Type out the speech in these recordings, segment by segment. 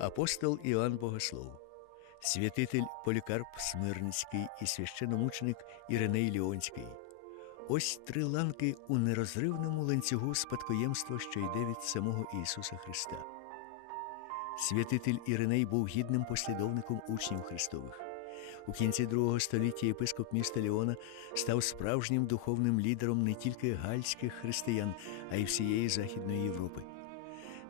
Апостол Іоанн Богослов, святитель Полікарп Смирницький і священомученик Іриней Ліонський. Ось три ланки у нерозривному ланцюгу спадкоємства, що йде від самого Ісуса Христа. Святитель Іриней був гідним послідовником учнів Христових. У кінці другого століття єпископ міста Ліона став справжнім духовним лідером не тільки гальських християн, а й всієї Західної Європи.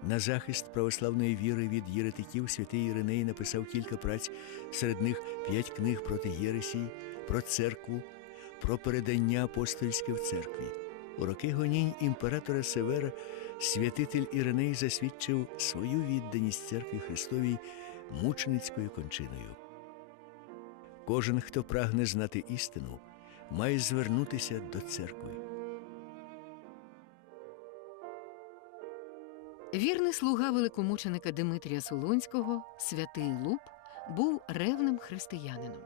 На захист православної віри від єретиків святий Іриней написав кілька праць, серед них п'ять книг проти Єресії, про церкву, про передання апостольське в церкві. У роки гонінь імператора Севера святитель Іриней засвідчив свою відданість церкві Христовій мученицькою кончиною. Кожен, хто прагне знати істину, має звернутися до церкви. Вірний слуга великомученика Димитрія Солунського, святий Луб, був ревним християнином.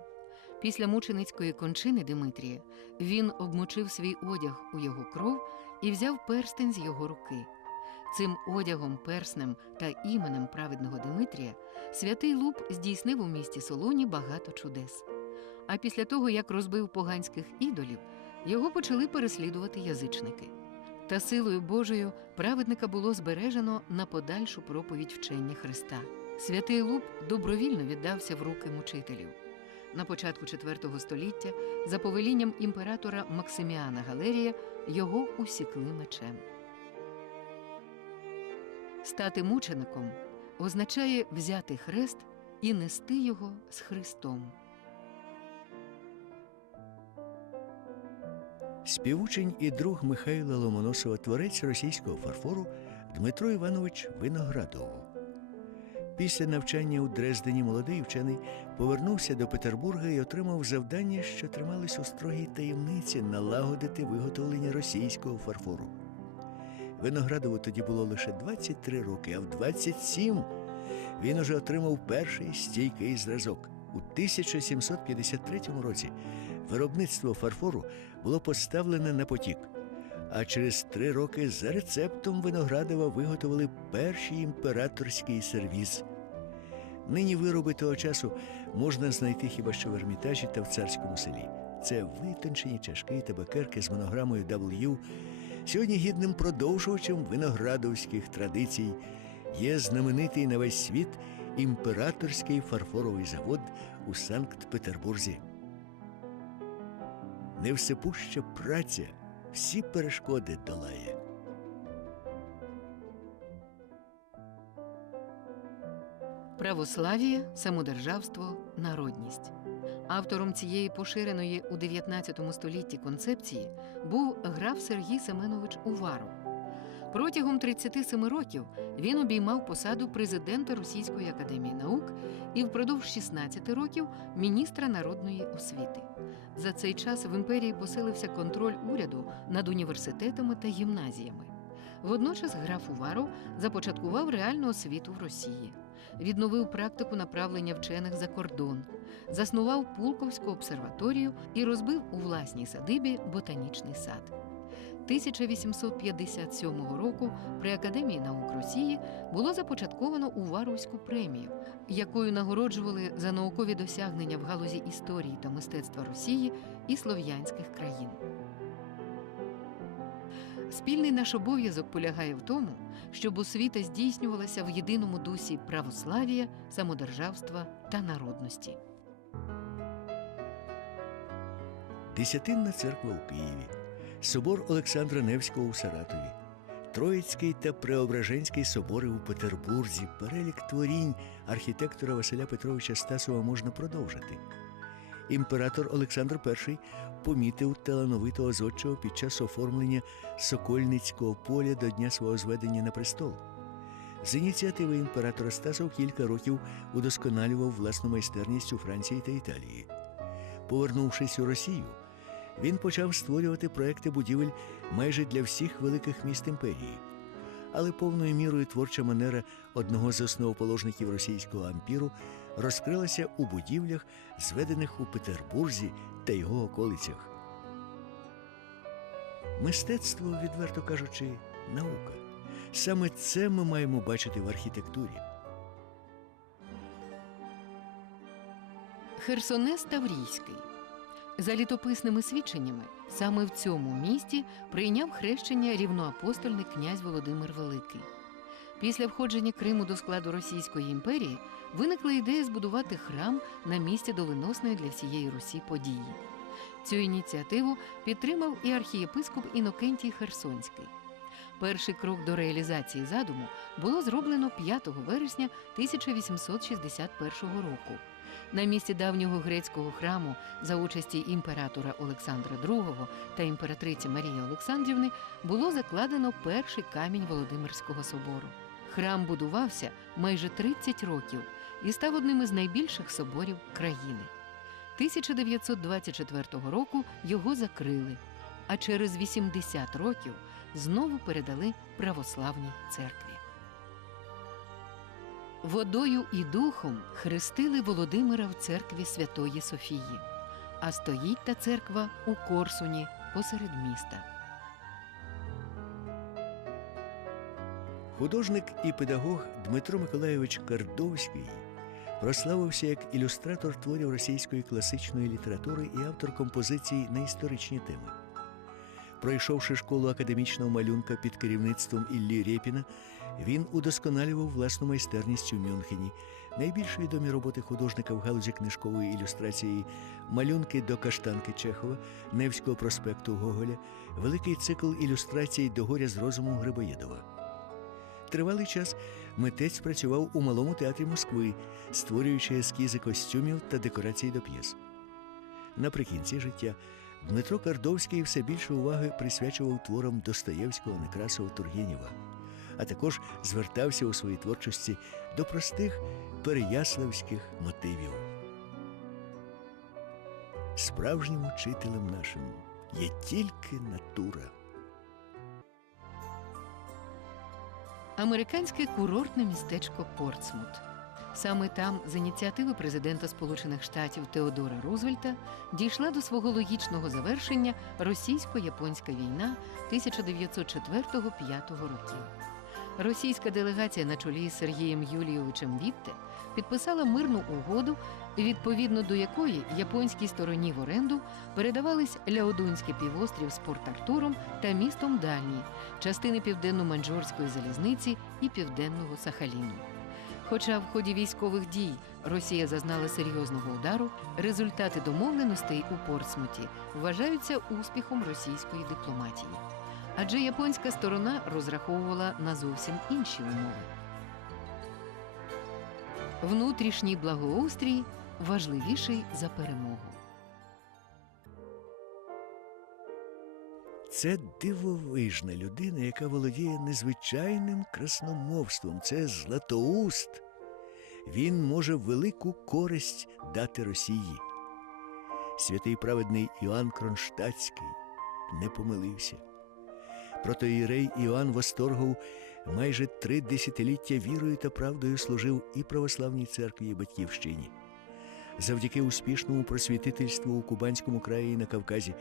Після мученицької кончини Димитрія він обмочив свій одяг у його кров і взяв перстень з його руки. Цим одягом, перснем та іменем праведного Димитрія святий Луб здійснив у місті Солоні багато чудес. А після того, як розбив поганських ідолів, його почали переслідувати язичники. Та силою Божою праведника було збережено на подальшу проповідь вчення Христа. Святий Луб добровільно віддався в руки мучителів. На початку IV століття, за повелінням імператора Максиміана Галерія, його усікли мечем. Стати мучеником означає взяти хрест і нести його з Христом. Співучень і друг Михайла Ломоносова, творець російського фарфору Дмитро Іванович Виноградов. Після навчання у Дрездені молодий вчений повернувся до Петербурга і отримав завдання, що трималось у строгій таємниці налагодити виготовлення російського фарфору. Виноградову тоді було лише 23 роки, а в 27 він уже отримав перший стійкий зразок. У 1753 році виробництво фарфору було поставлене на потік. А через три роки за рецептом Виноградова виготовили перший імператорський сервіз. Нині вироби того часу можна знайти хіба що в Ермітажі та в царському селі. Це витончені чашки та бакерки з монограмою W. Сьогодні гідним продовжувачем виноградовських традицій є знаменитий на весь світ імператорський фарфоровий завод у Санкт-Петербурзі. Невсепуща праця всі перешкоди долає. Православ'я, самодержавство, народність. Автором цієї поширеної у 19 столітті концепції був граф Сергій Семенович Уваров. Протягом 37 років він обіймав посаду президента Російської академії наук і впродовж 16 років міністра народної освіти. За цей час в імперії посилився контроль уряду над університетами та гімназіями. Водночас граф Уваров започаткував реальну освіту в Росії, відновив практику направлення вчених за кордон, заснував Пулковську обсерваторію і розбив у власній садибі ботанічний сад. 1857 року при Академії наук Росії було започатковано Уваровську премію, якою нагороджували за наукові досягнення в галузі історії та мистецтва Росії і слов'янських країн. Спільний наш обов'язок полягає в тому, щоб освіта здійснювалася в єдиному дусі православ'я, самодержавства та народності. Десятинна церква у Києві, собор Олександра Невського у Саратові, Троїцький та Преображенський собори у Петербурзі, перелік творінь архітектора Василя Петровича Стасова можна продовжити. Імператор Олександр І помітив талановитого зодчого під час оформлення Сокольницького поля до дня свого зведення на престол. З ініціативи імператора Стасов кілька років удосконалював власну майстерність у Франції та Італії. Повернувшись у Росію, він почав створювати проекти будівель майже для всіх великих міст імперії. Але повною мірою творча манера одного з основоположників російського ампіру розкрилася у будівлях, зведених у Петербурзі та його околицях. Мистецтво, відверто кажучи, наука. Саме це ми маємо бачити в архітектурі. Херсонес Таврійський. За літописними свідченнями, саме в цьому місті прийняв хрещення рівноапостольний князь Володимир Великий. Після входження Криму до складу Російської імперії виникла ідея збудувати храм на місці доленосної для всієї Русі події. Цю ініціативу підтримав і архієпископ Інокентій Херсонський. Перший крок до реалізації задуму було зроблено 5 вересня 1861 року. На місці давнього грецького храму за участі імператора Олександра II та імператриці Марії Олександрівни було закладено перший камінь Володимирського собору. Храм будувався майже 30 років і став одним із найбільших соборів країни. 1924 року його закрили, а через 80 років знову передали православній церкві. Водою і духом хрестили Володимира в церкві Святої Софії, а стоїть та церква у Корсуні посеред міста. Художник і педагог Дмитро Миколайович Кардовський прославився як ілюстратор творів російської класичної літератури і автор композицій на історичні теми. Пройшовши школу академічного малюнка під керівництвом Іллі Рєпіна, він удосконалював власну майстерність у Мюнхені. Найбільш відомі роботи художника в галузі книжкової ілюстрації малюнки до каштанки Чехова, Невського проспекту Гоголя, великий цикл ілюстрацій до горя з розуму Грибоєдова. Тривалий час митець працював у малому театрі Москви, створюючи ескізи костюмів та декорацій до п'єс. Наприкінці життя Дмитро Кардовський все більше уваги присвячував творам Достоєвського, Некрасова, Тургенєва, а також звертався у своїй творчості до простих переяславських мотивів. Справжнім учителем нашим є тільки натура. Американське курортне містечко Портсмут. Саме там, з ініціативи президента Сполучених Штатів Теодора Рузвельта, дійшла до свого логічного завершення російсько-японська війна 1904-5 років. Російська делегація на чолі з Сергієм Юлійовичем Вітте підписала мирну угоду, відповідно до якої японській стороні в оренду передавались Ляодунський півострів з Порт-Артуром та містом Дальній, частини південно-маньчжурської залізниці і південного Сахаліну. Хоча в ході військових дій Росія зазнала серйозного удару, результати домовленостей у Портсмуті вважаються успіхом російської дипломатії. Адже японська сторона розраховувала на зовсім інші умови. Внутрішній благоустрій важливіший за перемогу. Це дивовижна людина, яка володіє незвичайним красномовством. Це Златоуст. Він може велику користь дати Росії. Святий праведний Іоанн Кронштадтський не помилився. Протоїрей Іоанн Восторгов майже три десятиліття вірою та правдою служив і православній церкві і батьківщині. Завдяки успішному просвітительству у Кубанському краї і на Кавказі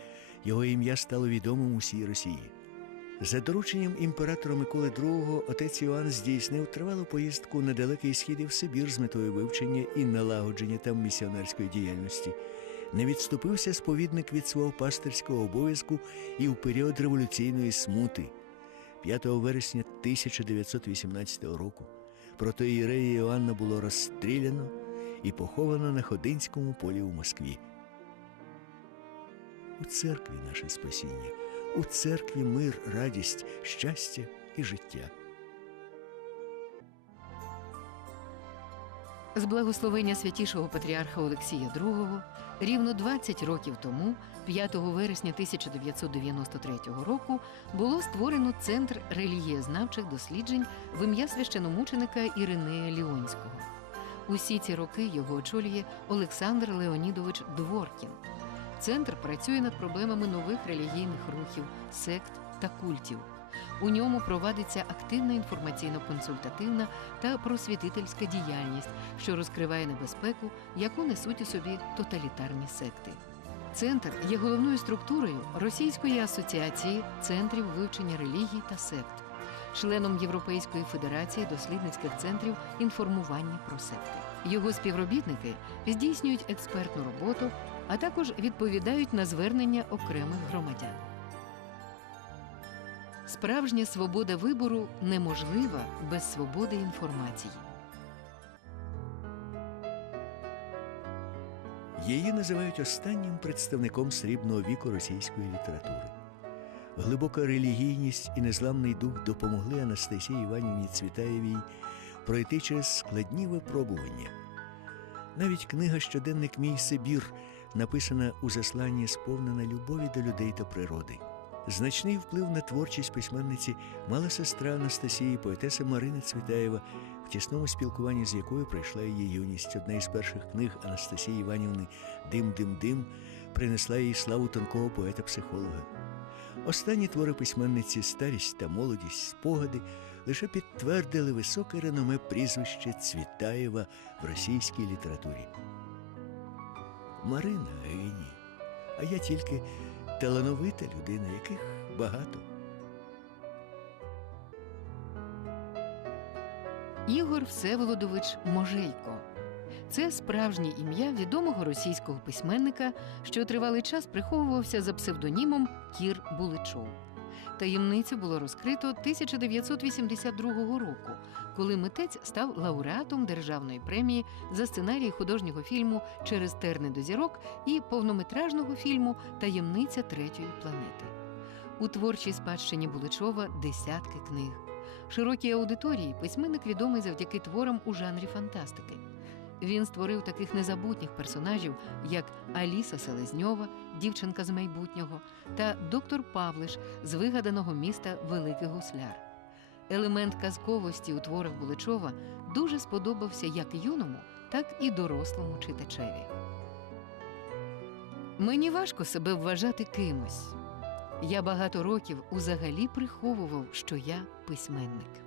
його ім'я стало відомим усій Росії. За дорученням імператора Миколи II отець Іоанн здійснив тривалу поїздку на далекий схід і в Сибір з метою вивчення і налагодження там місіонерської діяльності. Не відступився сповідник від свого пастирського обов'язку і в період революційної смути. 5 вересня 1918 року протоїрея Іоанна було розстріляно і поховано на Ходинському полі у Москві. У церкві наше спасіння, у церкві мир, радість, щастя і життя. З благословення святішого патріарха Олексія II рівно 20 років тому, 5 вересня 1993 року, було створено Центр релігієзнавчих досліджень в ім'я священомученика Іринея Ліонського. Усі ці роки його очолює Олександр Леонідович Дворкін. Центр працює над проблемами нових релігійних рухів, сект та культів. У ньому провадиться активна інформаційно-консультативна та просвітительська діяльність, що розкриває небезпеку, яку несуть у собі тоталітарні секти. Центр є головною структурою Російської асоціації центрів вивчення релігій та сект, членом Європейської федерації дослідницьких центрів інформування про секти. Його співробітники здійснюють експертну роботу, а також відповідають на звернення окремих громадян. Справжня свобода вибору неможлива без свободи інформації. Її називають останнім представником срібного віку російської літератури. Глибока релігійність і незламний дух допомогли Анастасії Іванівні Цвітаєвій пройти через складні випробування. Навіть книга Щоденник мій Сибір, написана у засланні, сповнена любові до людей та природи. Значний вплив на творчість письменниці мала сестра Анастасії, поетеса Марина Цвітаєва, в тісному спілкуванні з якою пройшла її юність. Одна із перших книг Анастасії Іванівни Дим дим дим принесла їй славу тонкого поета-психолога. Останні твори письменниці Старість та молодість, спогади лише підтвердили високе реноме прізвище Цвітаєва в російській літературі. Марина геній, а я тільки талановита людина, яких багато. Ігор Всеволодович Можейко. Це справжнє ім'я відомого російського письменника, що тривалий час приховувався за псевдонімом Кір Буличов. Таємницю було розкрито 1982 року, коли митець став лауреатом державної премії за сценарій художнього фільму Через терни до зірок і повнометражного фільму Таємниця третьої планети. У творчій спадщині Буличова десятки книг. Широкій аудиторії письменник відомий завдяки творам у жанрі фантастики. Він створив таких незабутніх персонажів, як Аліса Селезньова, дівчинка з майбутнього, та доктор Павлиш з вигаданого міста Великий Гусляр. Елемент казковості у творах Буличова дуже сподобався як юному, так і дорослому читачеві. Мені важко себе вважати кимось. Я багато років узагалі приховував, що я письменник.